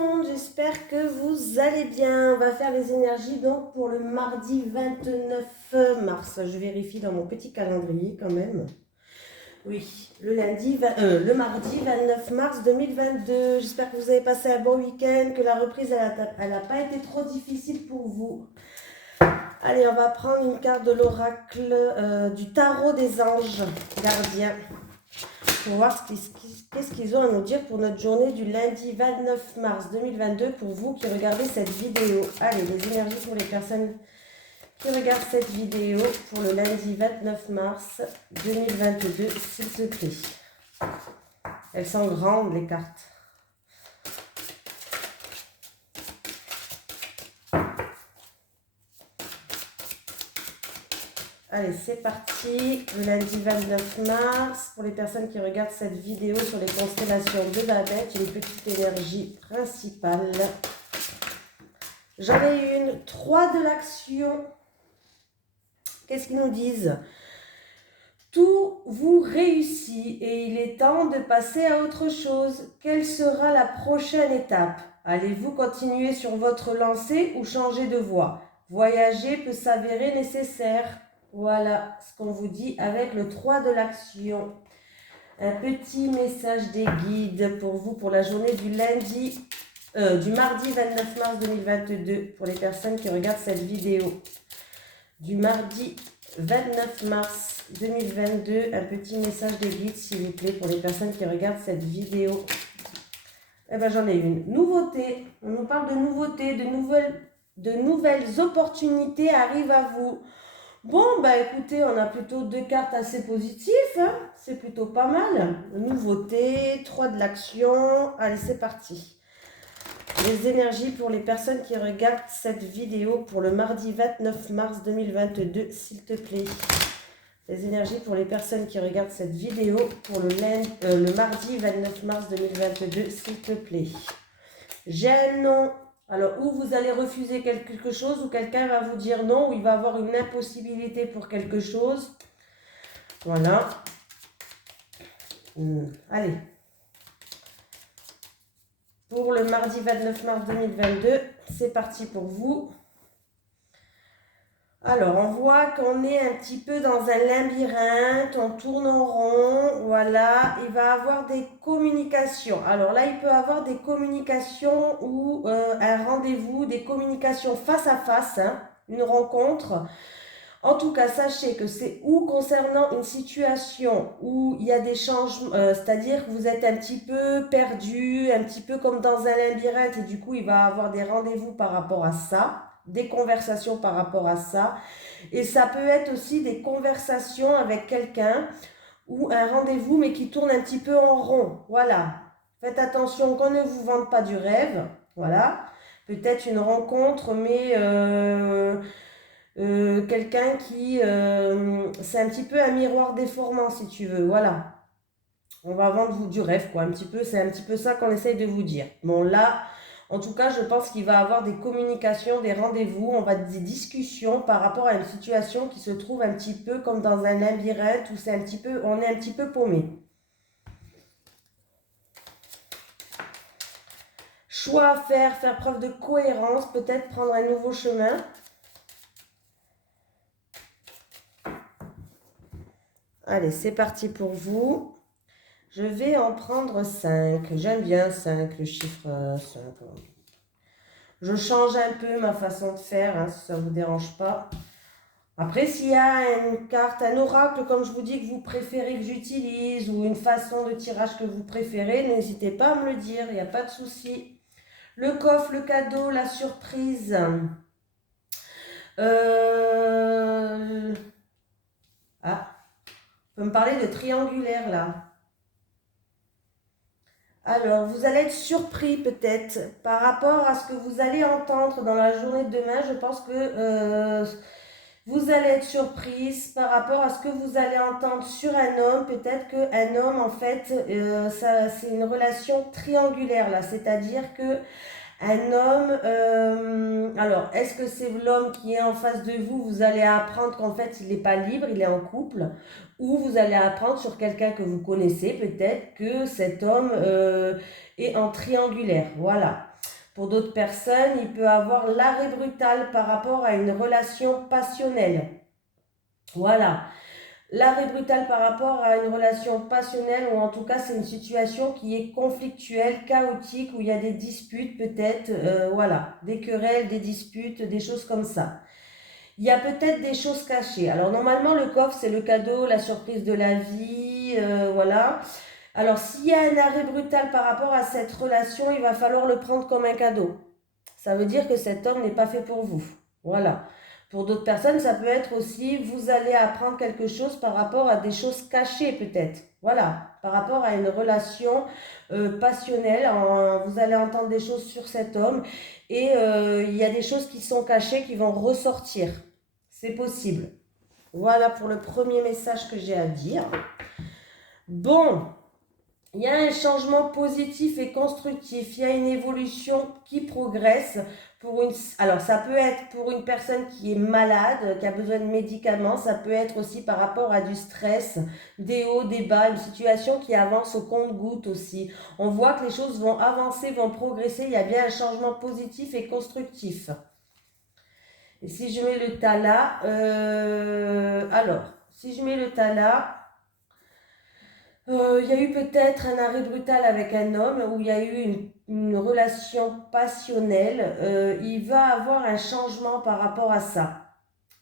monde, j'espère que vous allez bien. On va faire les énergies donc pour le mardi 29 mars. Je vérifie dans mon petit calendrier quand même. Oui, le mardi 29 mars 2022. J'espère que vous avez passé un bon week-end, que la reprise elle a pas été trop difficile pour vous. Allez, on va prendre une carte de l'oracle du tarot des anges gardiens pour voir qu'est-ce qu'ils ont à nous dire pour notre journée du lundi 29 mars 2022 pour vous qui regardez cette vidéo. Allez, les énergies pour les personnes qui regardent cette vidéo pour le lundi 29 mars 2022, s'il te plaît. Elles sont grandes, les cartes. Allez, c'est parti. Le lundi 29 mars, pour les personnes qui regardent cette vidéo sur les constellations de Babette, une petite énergie principale. J'en ai une. 3 de l'action. Qu'est-ce qu'ils nous disent? Tout vous réussit et il est temps de passer à autre chose. Quelle sera la prochaine étape? Allez-vous continuer sur votre lancée ou changer de voie? Voyager peut s'avérer nécessaire. Voilà ce qu'on vous dit avec le 3 de l'action. Un petit message des guides pour vous pour la journée du mardi 29 mars 2022 pour les personnes qui regardent cette vidéo. Du mardi 29 mars 2022, un petit message des guides s'il vous plaît pour les personnes qui regardent cette vidéo. Eh ben j'en ai une. Nouveauté. On nous parle de nouveautés, de nouvelles opportunités arrivent à vous. Bon, bah écoutez, on a plutôt 2 cartes assez positives, hein. C'est plutôt pas mal. Nouveauté, 3 de l'action. Allez, c'est parti. Les énergies pour les personnes qui regardent cette vidéo pour le mardi 29 mars 2022, s'il te plaît. Les énergies pour les personnes qui regardent cette vidéo pour le mardi 29 mars 2022, s'il te plaît. J'ai un non. Alors, ou vous allez refuser quelque chose, ou quelqu'un va vous dire non, ou il va avoir une impossibilité pour quelque chose. Voilà. Allez. Pour le mardi 29 mars 2022, c'est parti pour vous. Alors, on voit qu'on est un petit peu dans un labyrinthe, on tourne en rond, voilà, il va avoir des communications. Alors là, il peut avoir des communications ou un rendez-vous, des communications face à face, hein, une rencontre. En tout cas, sachez que c'est ou concernant une situation où il y a des changements, c'est-à-dire que vous êtes un petit peu perdu, un petit peu comme dans un labyrinthe et du coup, il va avoir des rendez-vous par rapport à ça, des conversations par rapport à ça. Et ça peut être aussi des conversations avec quelqu'un ou un rendez-vous mais qui tourne un petit peu en rond. Voilà. Faites attention qu'on ne vous vende pas du rêve. Voilà. Peut-être une rencontre mais... quelqu'un qui c'est un petit peu un miroir déformant si tu veux, voilà, on va vendre vous du rêve quoi, un petit peu, c'est un petit peu ça qu'on essaye de vous dire. Bon là, en tout cas, je pense qu'il va avoir des communications, des rendez-vous, on va des discussions par rapport à une situation qui se trouve un petit peu comme dans un labyrinthe où c'est un petit peu, on est un petit peu paumé. Choix à faire preuve de cohérence, peut-être prendre un nouveau chemin. Allez, c'est parti pour vous. Je vais en prendre 5. J'aime bien 5, le chiffre 5. Je change un peu ma façon de faire, hein, si ça ne vous dérange pas. Après, s'il y a une carte, un oracle, comme je vous dis, que vous préférez que j'utilise, ou une façon de tirage que vous préférez, n'hésitez pas à me le dire, il n'y a pas de souci. Le coffre, le cadeau, la surprise. Ah, on peut me parler de triangulaire là. Alors, vous allez être surpris peut-être par rapport à ce que vous allez entendre dans la journée de demain. Je pense que vous allez être surprise par rapport à ce que vous allez entendre sur un homme. Peut-être qu'un homme, en fait, c'est une relation triangulaire là. C'est-à-dire que un homme, alors, est-ce que c'est l'homme qui est en face de vous? Vous allez apprendre qu'en fait, il n'est pas libre, il est en couple. Ou vous allez apprendre sur quelqu'un que vous connaissez, peut-être que cet homme est en triangulaire. Voilà. Pour d'autres personnes, il peut avoir l'arrêt brutal par rapport à une relation passionnelle. Voilà. L'arrêt brutal par rapport à une relation passionnelle, ou en tout cas c'est une situation qui est conflictuelle, chaotique, où il y a des disputes peut-être, voilà, des querelles, des disputes, des choses comme ça. Il y a peut-être des choses cachées. Alors normalement le coffre c'est le cadeau, la surprise de la vie, voilà. Alors s'il y a un arrêt brutal par rapport à cette relation, il va falloir le prendre comme un cadeau. Ça veut dire que cet homme n'est pas fait pour vous. Voilà. Pour d'autres personnes, ça peut être aussi, vous allez apprendre quelque chose par rapport à des choses cachées peut-être. Voilà, par rapport à une relation passionnelle. Vous allez entendre des choses sur cet homme et il y a des choses qui sont cachées qui vont ressortir. C'est possible. Voilà pour le premier message que j'ai à dire. Bon, il y a un changement positif et constructif, il y a une évolution qui progresse. Alors ça peut être pour une personne qui est malade, qui a besoin de médicaments, ça peut être aussi par rapport à du stress, des hauts, des bas, une situation qui avance au compte-gouttes aussi. On voit que les choses vont avancer, vont progresser, il y a bien un changement positif et constructif. Et si je mets le tas là, si je mets le tas là, il y a eu peut-être un arrêt brutal avec un homme où il y a eu une relation passionnelle. Il va avoir un changement par rapport à ça.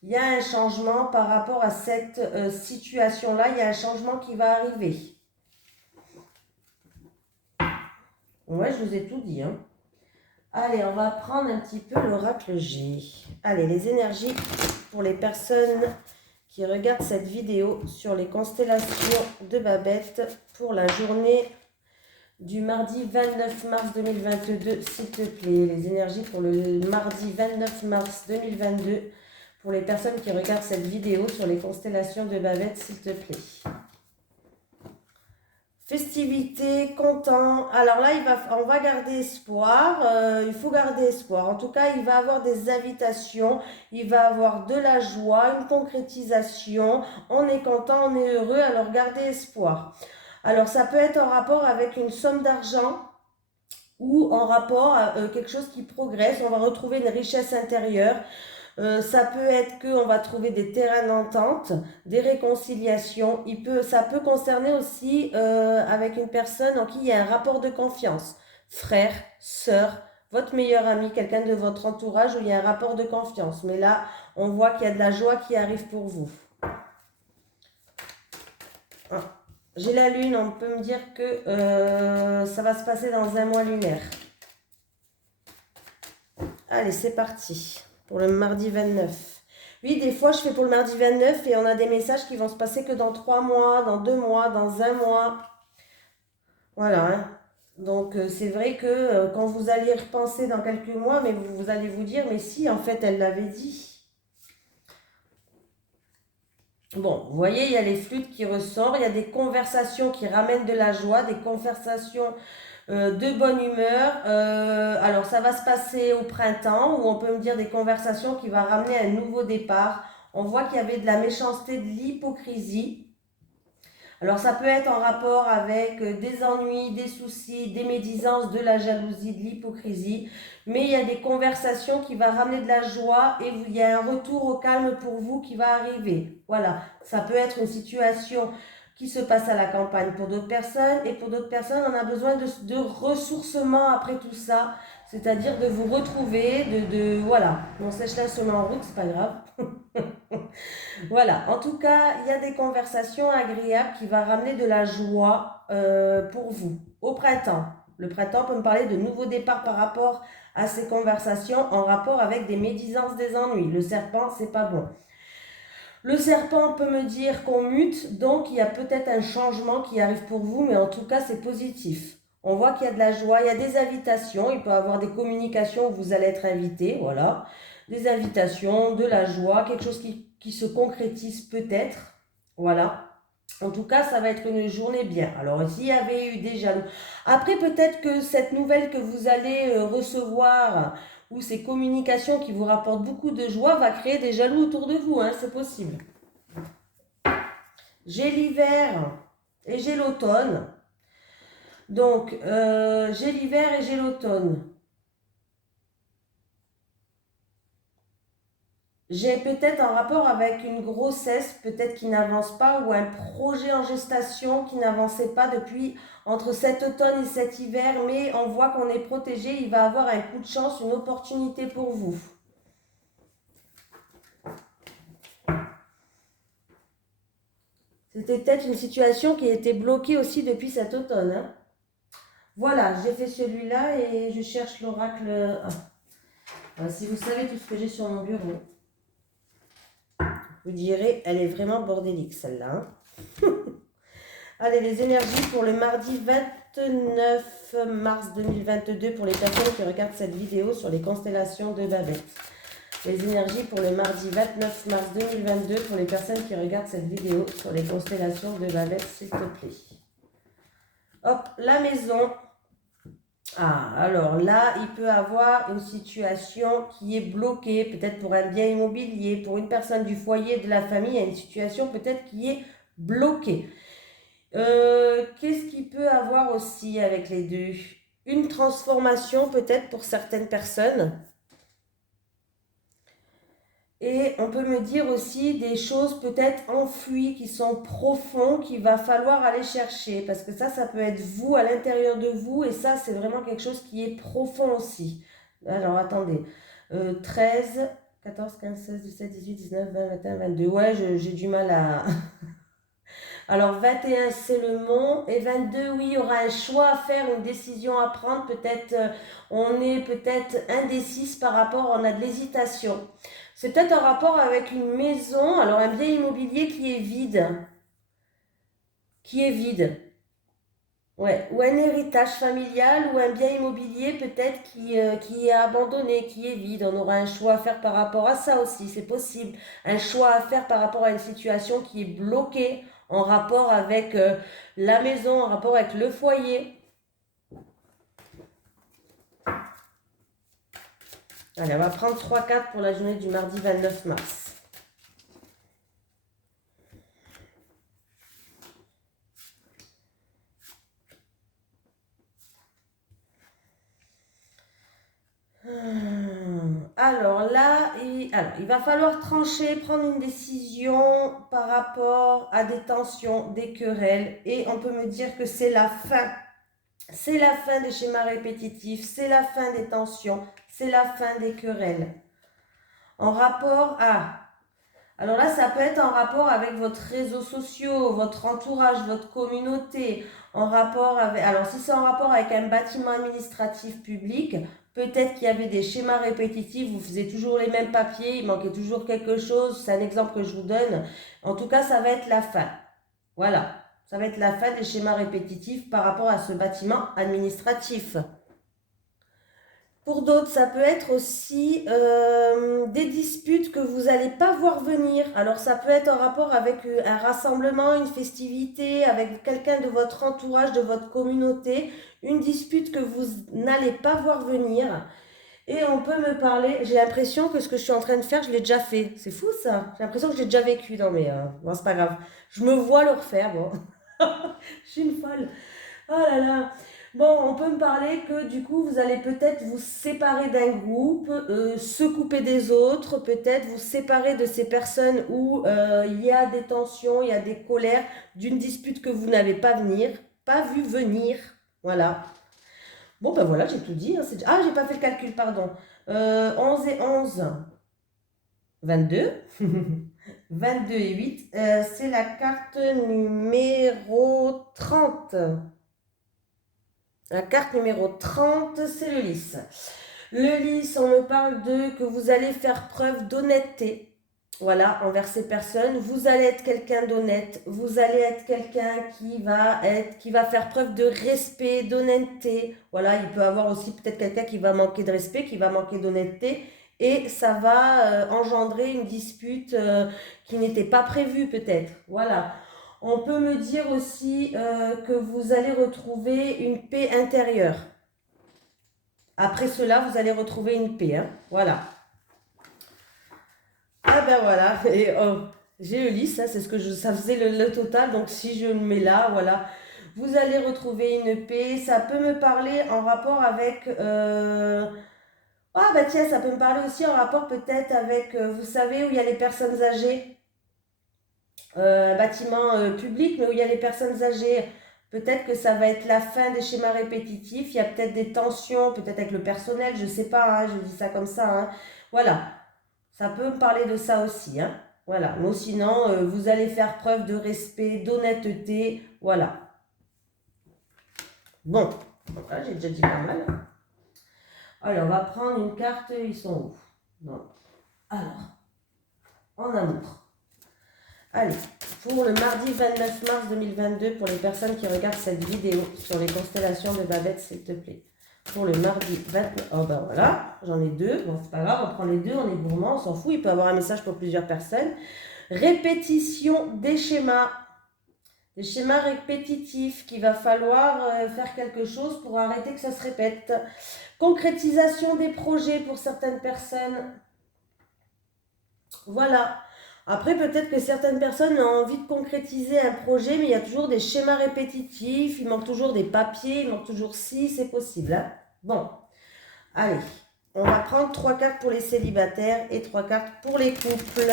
Il y a un changement par rapport à cette situation-là. Il y a un changement qui va arriver. Ouais, je vous ai tout dit, hein. Allez, on va prendre un petit peu l'oracle G. Allez, les énergies pour les personnes qui regardent cette vidéo sur les constellations de Babette pour la journée du mardi 29 mars 2022, s'il te plaît. Les énergies pour le mardi 29 mars 2022 pour les personnes qui regardent cette vidéo sur les constellations de Babette, s'il te plaît. Festivité, content. Alors là, on va garder espoir. Il faut garder espoir. En tout cas, il va avoir des invitations. Il va avoir de la joie, une concrétisation. On est content, on est heureux. Alors, gardez espoir. Alors, ça peut être en rapport avec une somme d'argent ou en rapport à quelque chose qui progresse. On va retrouver une richesse intérieure. Ça peut être qu'on va trouver des terrains d'entente, des réconciliations. Ça peut concerner aussi avec une personne en qui il y a un rapport de confiance. Frère, sœur, votre meilleur ami, quelqu'un de votre entourage où il y a un rapport de confiance. Mais là, on voit qu'il y a de la joie qui arrive pour vous. Ah, j'ai la lune, on peut me dire que ça va se passer dans un mois lunaire. Allez, c'est parti. Pour le mardi 29. Oui, des fois, je fais pour le mardi 29 et on a des messages qui vont se passer que dans 3 mois, dans 2 mois, dans 1 mois. Voilà. Hein. Donc, c'est vrai que quand vous allez y repenser dans quelques mois, mais vous allez vous dire, mais si, en fait, elle l'avait dit. Bon, vous voyez, il y a les flûtes qui ressortent, il y a des conversations qui ramènent de la joie, des conversations de bonne humeur. Alors ça va se passer au printemps où on peut me dire des conversations qui vont ramener un nouveau départ. On voit qu'il y avait de la méchanceté, de l'hypocrisie. Alors ça peut être en rapport avec des ennuis, des soucis, des médisances, de la jalousie, de l'hypocrisie. Mais il y a des conversations qui vont ramener de la joie et il y a un retour au calme pour vous qui va arriver. Voilà, ça peut être une situation qui se passe à la campagne pour d'autres personnes. Et pour d'autres personnes, on a besoin de ressourcement après tout ça. C'est-à-dire de vous retrouver, voilà. Mon sèche-linge se met en route, c'est pas grave. Voilà, en tout cas, il y a des conversations agréables qui vont ramener de la joie pour vous au printemps. Le printemps peut me parler de nouveaux départs par rapport à ces conversations en rapport avec des médisances, des ennuis. Le serpent, c'est pas bon. Le serpent peut me dire qu'on mute, donc il y a peut-être un changement qui arrive pour vous, mais en tout cas, c'est positif. On voit qu'il y a de la joie, il y a des invitations, il peut y avoir des communications où vous allez être invité, voilà. Des invitations, de la joie, quelque chose qui se concrétise peut-être, voilà. En tout cas, ça va être une journée bien. Alors, s'il y avait eu des jaloux. Après, peut-être que cette nouvelle que vous allez recevoir ou ces communications qui vous rapportent beaucoup de joie va créer des jaloux autour de vous, hein, c'est possible. J'ai l'hiver et j'ai l'automne. Donc, j'ai l'hiver et j'ai l'automne. J'ai peut-être un rapport avec une grossesse, peut-être qui n'avance pas, ou un projet en gestation qui n'avançait pas depuis entre cet automne et cet hiver, mais on voit qu'on est protégé, il va avoir un coup de chance, une opportunité pour vous. C'était peut-être une situation qui était bloquée aussi depuis cet automne, hein. Voilà, j'ai fait celui-là et je cherche l'oracle. Si vous savez tout ce que j'ai sur mon bureau, vous direz, elle est vraiment bordélique celle-là, hein. Allez, les énergies pour le mardi 29 mars 2022 pour les personnes qui regardent cette vidéo sur les constellations de Babette. Les énergies pour le mardi 29 mars 2022 pour les personnes qui regardent cette vidéo sur les constellations de Babette, s'il te plaît. Hop, la maison. Ah, alors là, il peut avoir une situation qui est bloquée, peut-être pour un bien immobilier, pour une personne du foyer, de la famille, il y a une situation peut-être qui est bloquée. Qu'est-ce qu'il peut avoir aussi avec les deux? Une transformation peut-être pour certaines personnes. Et on peut me dire aussi des choses peut-être enfouies qui sont profondes qu'il va falloir aller chercher. Parce que ça peut être vous à l'intérieur de vous. Et ça, c'est vraiment quelque chose qui est profond aussi. Alors, attendez. 13, 14, 15, 16, 17, 18, 19, 20, 21, 22. Ouais, j'ai du mal à... Alors 21, c'est le mont. Et 22, oui, il y aura un choix à faire, une décision à prendre. Peut-être, on est peut-être indécis par rapport, on a de l'hésitation. C'est peut-être un rapport avec une maison, alors un bien immobilier qui est vide. Qui est vide. Ouais. Ou un héritage familial ou un bien immobilier peut-être qui est abandonné, qui est vide. On aura un choix à faire par rapport à ça aussi, c'est possible. Un choix à faire par rapport à une situation qui est bloquée en rapport avec la maison, en rapport avec le foyer. Allez, on va prendre 3-4 pour la journée du mardi 29 mars. Alors là, il va falloir trancher, prendre une décision par rapport à des tensions, des querelles. Et on peut me dire que c'est la fin. C'est la fin des schémas répétitifs, c'est la fin des tensions, c'est la fin des querelles. En rapport à... Alors là, ça peut être en rapport avec votre réseau social, votre entourage, votre communauté, en rapport avec... Alors si c'est en rapport avec un bâtiment administratif public, peut-être qu'il y avait des schémas répétitifs, vous faisiez toujours les mêmes papiers, il manquait toujours quelque chose, c'est un exemple que je vous donne. En tout cas, ça va être la fin. Voilà, ça va être la fin des schémas répétitifs par rapport à ce bâtiment administratif. Pour d'autres, ça peut être aussi des disputes que vous n'allez pas voir venir. Alors ça peut être en rapport avec un rassemblement, une festivité, avec quelqu'un de votre entourage, de votre communauté, une dispute que vous n'allez pas voir venir. Et on peut me parler, j'ai l'impression que ce que je suis en train de faire, je l'ai déjà fait. C'est fou ça. J'ai l'impression que j'ai déjà vécu dans mes... bon, c'est pas grave. Je me vois le refaire, bon. Je suis une folle. Oh là là. Bon, on peut me parler que du coup, vous allez peut-être vous séparer d'un groupe, se couper des autres, peut-être vous séparer de ces personnes où il y a des tensions, il y a des colères, d'une dispute que vous n'avez pas vu venir. Voilà. Bon, ben voilà, j'ai tout dit, hein, Ah, j'ai pas fait le calcul, pardon. 11 et 11, 22. 22 et 8, c'est la carte numéro 30. La carte numéro 30, c'est le lys. Le lys, on me parle de que vous allez faire preuve d'honnêteté. Voilà, envers ces personnes. Vous allez être quelqu'un d'honnête. Vous allez être quelqu'un qui va faire preuve de respect, d'honnêteté. Voilà, il peut avoir aussi peut-être quelqu'un qui va manquer de respect, qui va manquer d'honnêteté. Et ça va engendrer une dispute qui n'était pas prévue peut-être. Voilà. On peut me dire aussi que vous allez retrouver une paix intérieure. Après cela, vous allez retrouver une paix. Hein. Voilà. Ah ben voilà. Et, j'ai le lys, c'est ce que ça faisait le total. Donc si je le mets là, voilà. Vous allez retrouver une paix. Ça peut me parler en rapport avec Ah bah tiens, ça peut me parler aussi en rapport peut-être avec, vous savez, où il y a les personnes âgées, un bâtiment public, mais où il y a les personnes âgées. Peut-être que ça va être la fin des schémas répétitifs, il y a peut-être des tensions, peut-être avec le personnel, je sais pas, hein, je dis ça comme ça, hein. Voilà, ça peut me parler de ça aussi, hein. Voilà, mais sinon, vous allez faire preuve de respect, d'honnêteté, voilà. Bon, voilà, j'ai déjà dit pas mal. Alors, on va prendre une carte, ils sont où? Non. Alors, en amour. Allez, pour le mardi 29 mars 2022, pour les personnes qui regardent cette vidéo sur les constellations de Babette, s'il te plaît. Pour le mardi 29... Oh ben voilà, j'en ai deux. Bon, c'est pas grave, on prend les deux, on est gourmand, on s'en fout. Il peut y avoir un message pour plusieurs personnes. Répétition des schémas. Des schémas répétitifs qu'il va falloir faire quelque chose pour arrêter que ça se répète. Concrétisation des projets pour certaines personnes. Voilà. Après, peut-être que certaines personnes ont envie de concrétiser un projet, mais il y a toujours des schémas répétitifs, il manque toujours des papiers, il manque toujours si, c'est possible, hein. Bon, allez, on va prendre 3 cartes pour les célibataires et 3 cartes pour les couples.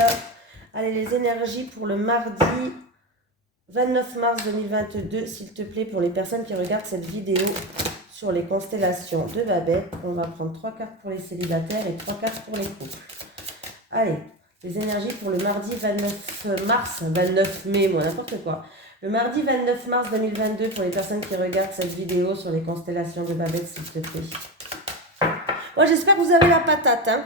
Allez, les énergies pour le mardi 29 mars 2022, s'il te plaît, pour les personnes qui regardent cette vidéo sur les constellations de Babette. On va prendre 3 cartes pour les célibataires et 3 cartes pour les couples. Allez, les énergies pour le mardi 29 mars, 29 mai, moi, n'importe quoi. Le mardi 29 mars 2022, pour les personnes qui regardent cette vidéo sur les constellations de Babette, s'il te plaît. Moi, j'espère que vous avez la patate, hein.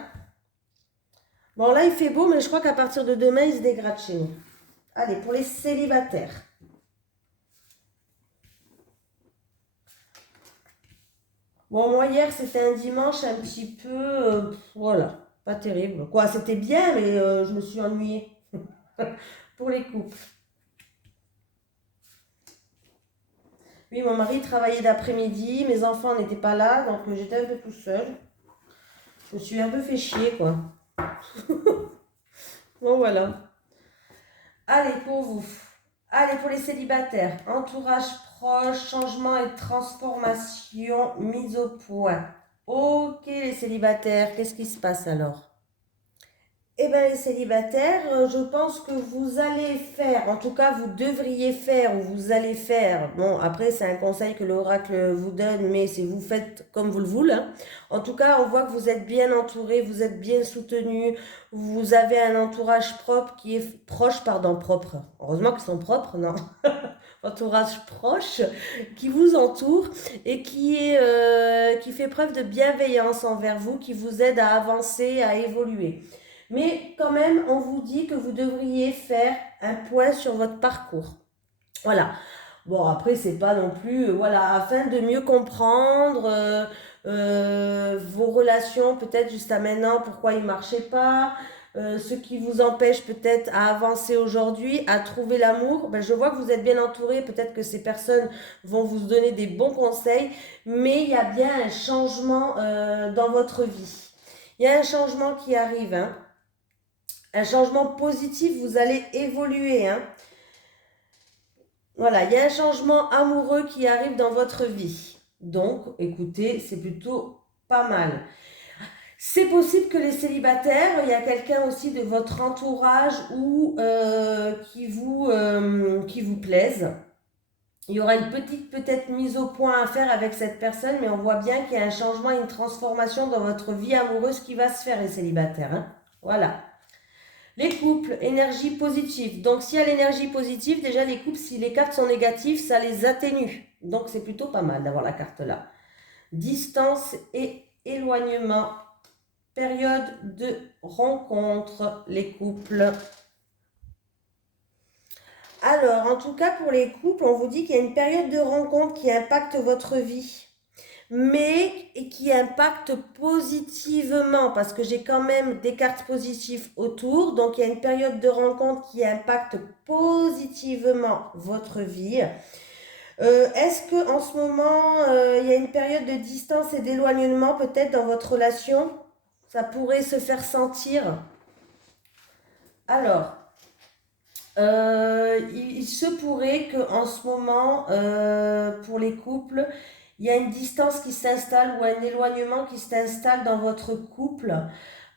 Bon, là, il fait beau, mais je crois qu'à partir de demain, il se dégrade chez nous. Allez, pour les célibataires. Bon, moi, hier, c'était un dimanche un petit peu... voilà, pas terrible. Quoi, c'était bien, mais je me suis ennuyée. Pour les couples. Oui, mon mari travaillait d'après-midi, mes enfants n'étaient pas là, donc j'étais un peu tout seul. Je me suis un peu fait chier, quoi. Bon, voilà. Allez, pour vous. Allez, pour les célibataires. Entourage proche, changement et transformation, mise au point. Ok, les célibataires, qu'est-ce qui se passe alors? Eh bien, les célibataires, je pense que vous allez faire, en tout cas, vous devriez faire ou vous allez faire. Bon, après, c'est un conseil que l'oracle vous donne, mais c'est vous faites comme vous le voulez, hein. En tout cas, on voit que vous êtes bien entouré, vous êtes bien soutenu, vous avez un entourage propre qui est proche, pardon, propre. Heureusement qu'ils sont propres, non? Entourage proche qui vous entoure et qui fait preuve de bienveillance envers vous, qui vous aide à avancer, à évoluer. Mais quand même, on vous dit que vous devriez faire un point sur votre parcours. Voilà. Bon, après, c'est pas non plus, voilà, afin de mieux comprendre vos relations, peut-être jusqu'à maintenant, pourquoi ils ne marchaient pas, ce qui vous empêche peut-être à avancer aujourd'hui, à trouver l'amour. Ben, je vois que vous êtes bien entouré, peut-être que ces personnes vont vous donner des bons conseils, mais il y a bien un changement dans votre vie. Il y a un changement qui arrive, hein. Un changement positif, vous allez évoluer, hein. Voilà, il y a un changement amoureux qui arrive dans votre vie. Donc, écoutez, c'est plutôt pas mal. C'est possible que les célibataires, il y a quelqu'un aussi de votre entourage ou qui vous plaise. Il y aura une petite peut-être mise au point à faire avec cette personne, mais on voit bien qu'il y a un changement, une transformation dans votre vie amoureuse qui va se faire, les célibataires, hein. Voilà. Les couples, énergie positive. Donc, s'il y a l'énergie positive, déjà les couples, si les cartes sont négatives, ça les atténue. Donc, c'est plutôt pas mal d'avoir la carte là. Distance et éloignement. Période de rencontre, les couples. Alors, en tout cas, pour les couples, on vous dit qu'il y a une période de rencontre qui impacte votre vie, mais qui impacte positivement, parce que j'ai quand même des cartes positives autour. Donc, il y a une période de rencontre qui impacte positivement votre vie. Est-ce que en ce moment, il y a une période de distance et d'éloignement peut-être dans votre relation? Ça pourrait se faire sentir. Alors, il se pourrait qu'en ce moment, pour les couples, il y a une distance qui s'installe ou un éloignement qui s'installe dans votre couple.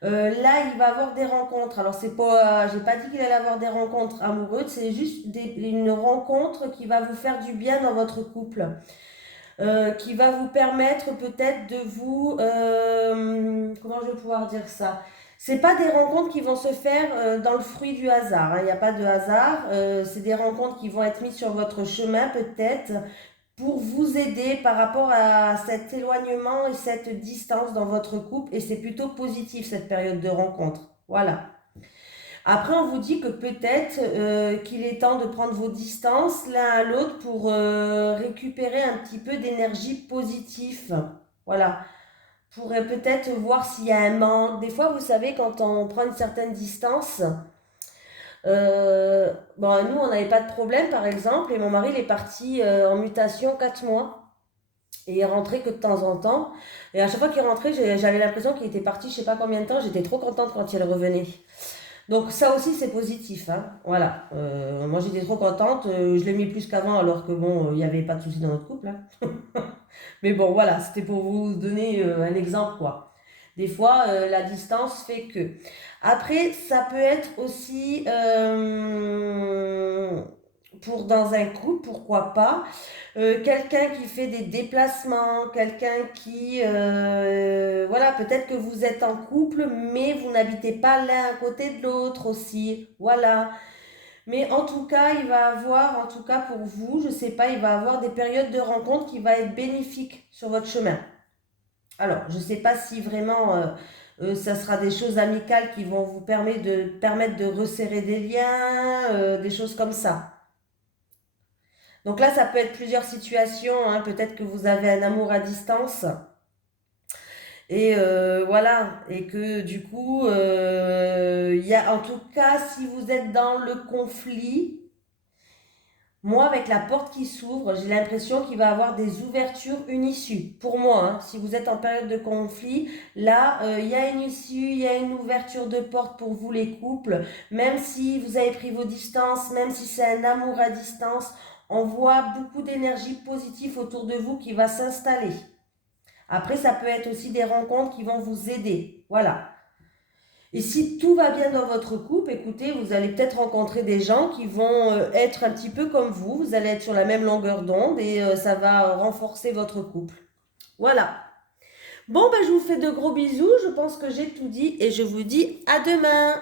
Là, il va avoir des rencontres. Alors, c'est pas, j'ai pas dit qu'il allait avoir des rencontres amoureuses, c'est juste une rencontre qui va vous faire du bien dans votre couple, qui va vous permettre peut-être de vous, comment je vais pouvoir dire ça? C'est pas des rencontres qui vont se faire dans le fruit du hasard, hein. Il n'y a pas de hasard. C'est des rencontres qui vont être mises sur votre chemin peut-être pour vous aider par rapport à cet éloignement et cette distance dans votre couple. Et c'est plutôt positif cette période de rencontre. Voilà. Après, on vous dit que peut-être qu'il est temps de prendre vos distances l'un à l'autre pour récupérer un petit peu d'énergie positive. Voilà. Pour peut-être voir s'il y a un manque. Des fois, vous savez, quand on prend une certaine distance, bon, nous, on n'avait pas de problème, par exemple, et mon mari, il est parti en mutation 4 mois. Et il rentrait que de temps en temps. Et à chaque fois qu'il rentrait, j'avais l'impression qu'il était parti je sais pas combien de temps. J'étais trop contente quand il revenait. Donc ça aussi c'est positif, hein. Voilà. Moi j'étais trop contente. Je l'ai mis plus qu'avant alors que bon, il n'y avait pas de souci dans notre couple, hein. Mais bon voilà, c'était pour vous donner un exemple quoi. Des fois la distance fait que. Après ça peut être aussi pour dans un couple, pourquoi pas. Quelqu'un qui fait des déplacements, quelqu'un qui, voilà, peut-être que vous êtes en couple, mais vous n'habitez pas l'un à côté de l'autre aussi, voilà. Mais en tout cas, il va avoir, en tout cas pour vous, je sais pas, il va avoir des périodes de rencontre qui va être bénéfiques sur votre chemin. Alors, je sais pas si vraiment ça sera des choses amicales qui vont vous permettre de resserrer des liens, des choses comme ça. Donc là, ça peut être plusieurs situations, hein. Peut-être que vous avez un amour à distance et voilà, et que du coup, il y a, en tout cas, si vous êtes dans le conflit, moi, avec la porte qui s'ouvre, j'ai l'impression qu'il va y avoir des ouvertures, une issue. Pour moi, hein, si vous êtes en période de conflit, là, il y a une issue, il y a une ouverture de porte pour vous les couples. Même si vous avez pris vos distances, même si c'est un amour à distance, on voit beaucoup d'énergie positive autour de vous qui va s'installer. Après, ça peut être aussi des rencontres qui vont vous aider. Voilà. Et si tout va bien dans votre couple, écoutez, vous allez peut-être rencontrer des gens qui vont être un petit peu comme vous allez être sur la même longueur d'onde et ça va renforcer votre couple. Voilà. Bon, ben, je vous fais de gros bisous, je pense que j'ai tout dit et je vous dis à demain.